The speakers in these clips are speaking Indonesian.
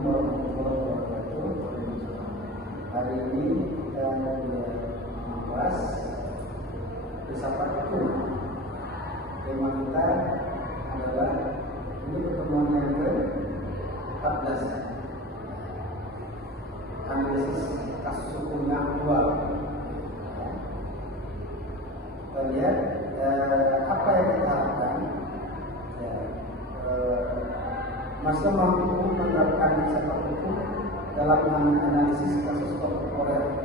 Assalamualaikum warahmatullahi wabarakatuh. Hari ini kita membahas filsafat hukum. Tema kita adalah ini pertemuan yang ke-14, analisis kasus hukum yang aktual. Kita lihat apa yang kita harapkan. Masih mampu menerapkan filsafat hukum dalam menganalisis kasus kontemporer,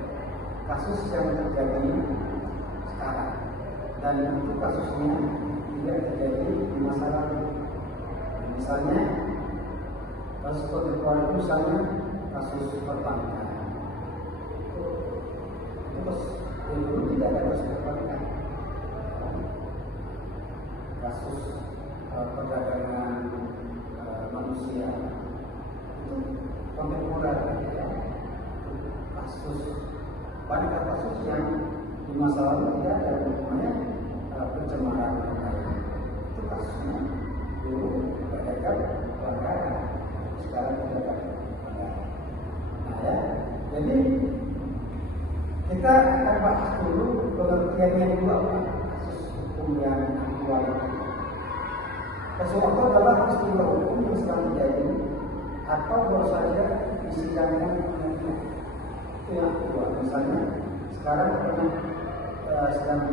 kasus yang terjadi sekarang, dan itu kasusnya tidak terjadi di masa lalu. Misalnya kasus kontemporer itu misalnya kasus perbankan, terus dulu tidak ada kasus perbankan, kasus perdagangan manusia itu kontemporer, ya. Kasus banyak kasus yang di masa lalu tidak ada hubungannya pencemaran air. Itu kasusnya dulu terdapat pelanggaran, sekarang tidak ada pelanggaran. Nah ya, jadi kita akan bahas dulu pengertiannya dulu apa kasus hukum yang aktual. Kasus aktual adalah istilah hukum yang sedang terjadi atau baru saja disidangkan itu yang aktual. Misalnya sekarang sedang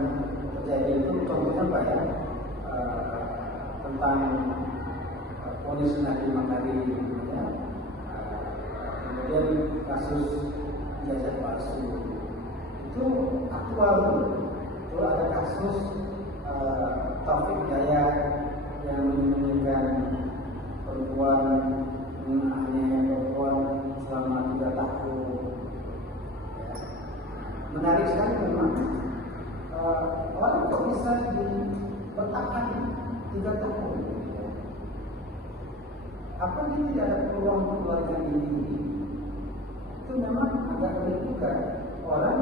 terjadi itu contohnya apa ya, tentang ponis Nadiem Makarim, ya. Kemudian kasus ijazah palsu itu aktual. Itu ada kasus Taufik Hidayat yang menyembunyikan perempuan, menganiaya perempuan selama 3 tahun. Ya. Menarik sekali memang, orang kok bisa bertahan 3 tahun. Apa dia tidak ada peluang keluarga ini? Itu memang agak unik juga. Orang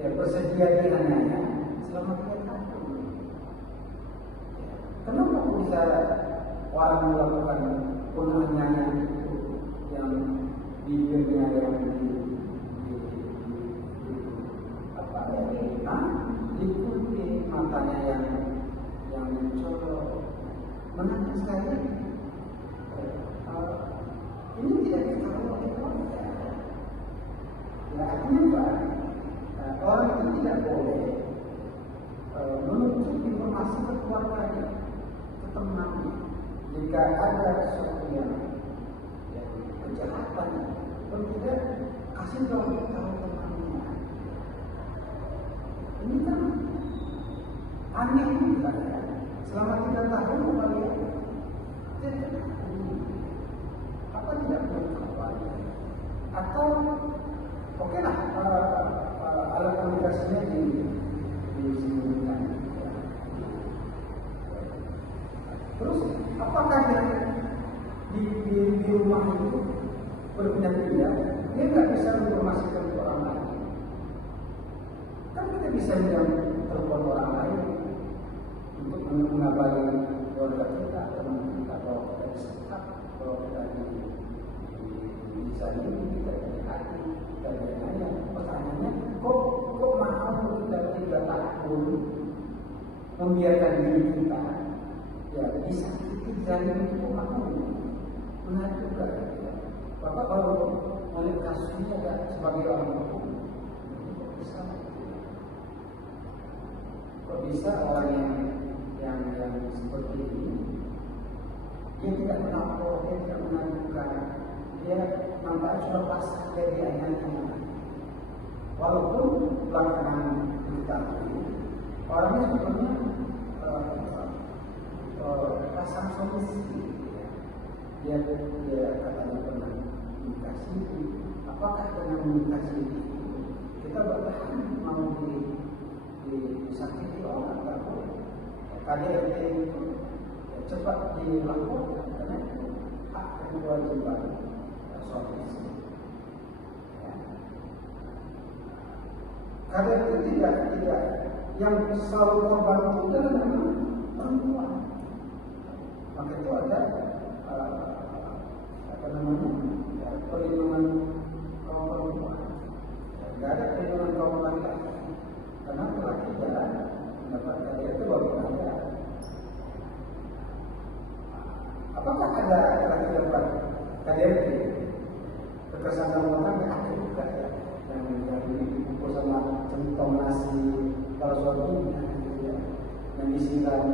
bersedia dianiaya selama 3 tahun. Kenapa bisa orang melakukan penganiayaan itu yang bibirnya yang diikuti, matanya yang mencolok, menarik sekali. Ini tidak diketahui oleh keluarga. Ya, artinya apa? Orang itu tidak boleh menuntut informasi ke keluarganya, ke temannya. Jika ada sesuatu yang kejahatan, kalau tidak kasih tahu temannya. Ini kan aneh juga ya. Selama 3 tahun kembali apa tidak berkabar? Atau oke lah, alat komunikasinya disembunyikan. Terus apakah di rumah itu berpindah-pindah, dia nggak bisa menginformasikan ke orang lain? Kan kita bisa telepon orang lain untuk mengabari keluarga kita, teman kita, kalau kita disekap, kalau kita bisa kita hati, kita nanya. Pertanyaannya, kok mau kita 3 tahun membiarkan diri kita ya disakiti jalan itu mau? Menarik juga. Bapak kalau melihat kasus ini ada sebagai orang hukum, kok bisa orang yang seperti ini, dia tidak melapor, dia tidak mengadukan, dia nampaknya sudah pasrah dari ayahnya. Walaupun belakangan diketahui orangnya sebetulnya pasang solusi. Dia katanya pernah komunikasi. Apakah dengan komunikasi itu kita bertahan mau disakiti orang atau KDRT itu cepat dilakukan karena hak dan kewajiban suami istri. KDRT tidak yang selalu korban itu adalah perempuan. Maka itu ada kekerasan dalam rumah tangga ada juga ya, yang dipukul sama centong nasi kalau suaminya gitu ya, yang disiram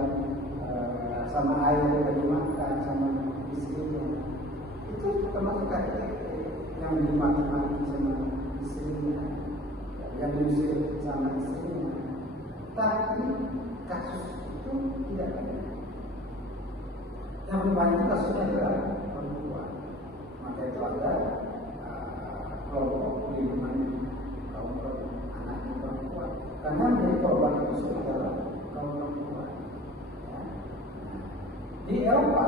sama air yang dimakan sama istrinya, itu termasuk yang dimaki-maki sama istrinya, yang diusir sama istrinya. Tapi kasus itu tidak ada. Yang banyak kasusnya adalah perempuan. Maka itu ada kelompok perlindungan kaum anak perempuan. Karena menjadi korban itu adalah kaum perempuan. Ya. Di Eropa,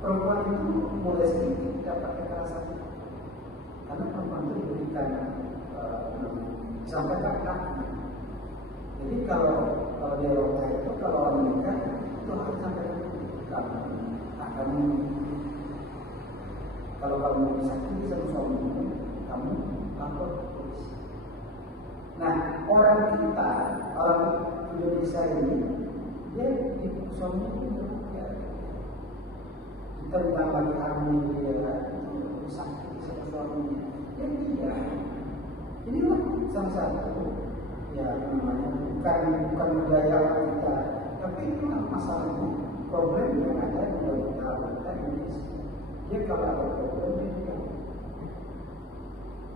perempuan itu mulai sedikit dapat kekerasan. Karena perempuan itu diberikan sampai kakaknya. Jadi kalau di Eropa itu kalau orang menikah itu harus sampai kamu kalau kamu disakiti sama suamimu, kamu lapor polisi. Nah, orang Indonesia ini dia di suaminya itu ya, kita bukan lagi harmoni dia disakiti sama suaminya, dia tidak. Inilah salah satu ya namanya bukan budaya kita, tapi itu masalahnya problem yang ada di dalam kita Indonesia. Dia kalau ada problem dia juga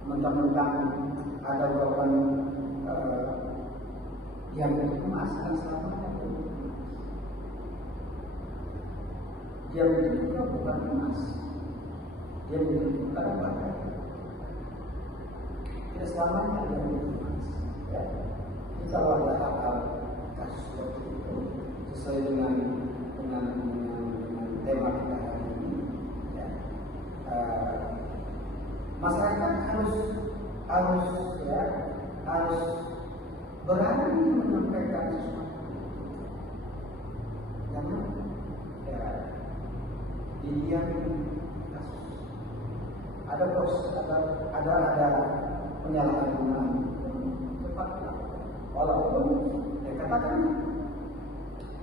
mentang-mentang ada korban yang emas dan selamanya dia juga bukan emas, dia bukan apa. Tidak selamanya ada yang emas. Ya. Jadi kalau ada hal-hal kasus seperti itu sesuai dengan tema kita hari ini, ya, masyarakat harus berani menyampaikan sesuatu. Jangan ya didiamkan kasus. Ada penyalahgunaan cepat, walaupun katakan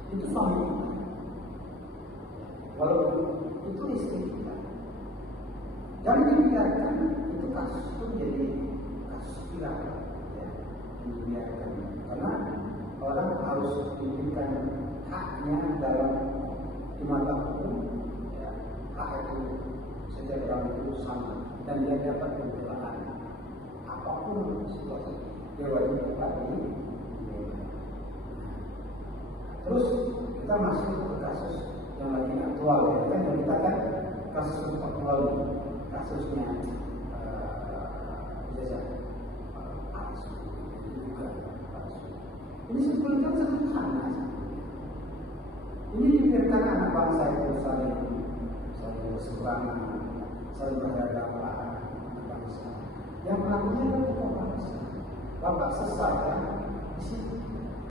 itu suami kita, walaupun itu istri kita, jangan dibiarkan itu kasus itu menjadi kasus viral, ya, dibiarkan karena orang harus diberikan haknya dalam di mata hukum, ya, hak itu setiap orang itu sama dan dia dapat pembelaan apapun situasi dia wajib dapat ini. Terus kita masuk ke kasus yang lagi aktual, ya kan kita kan kasus aktual ini, kasusnya ini sebetulnya sederhana. Ini dibiarkan anak bangsa itu saling berseberangan, saling berhadapan anak bangsa. Yang melakukannya adalah tokoh bangsa. Bapak sesat ya di situ.